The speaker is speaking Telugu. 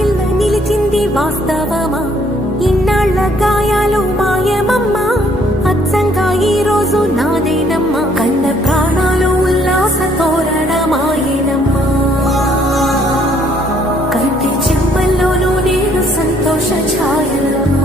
గుండెల్ల నిలిచింది వాస్తవమా? ఇన్నాళ్ల గాయాలు మాయమమ్మా, అచ్చంగా ఈ రోజు నాదేనమ్మా. కన్న ప్రాణాలు ఉల్లాస తోరణమాయేనమ్మా. కంటి చెమ్మల్లోనూ నేను సంతోష ఛాయలమ్మా.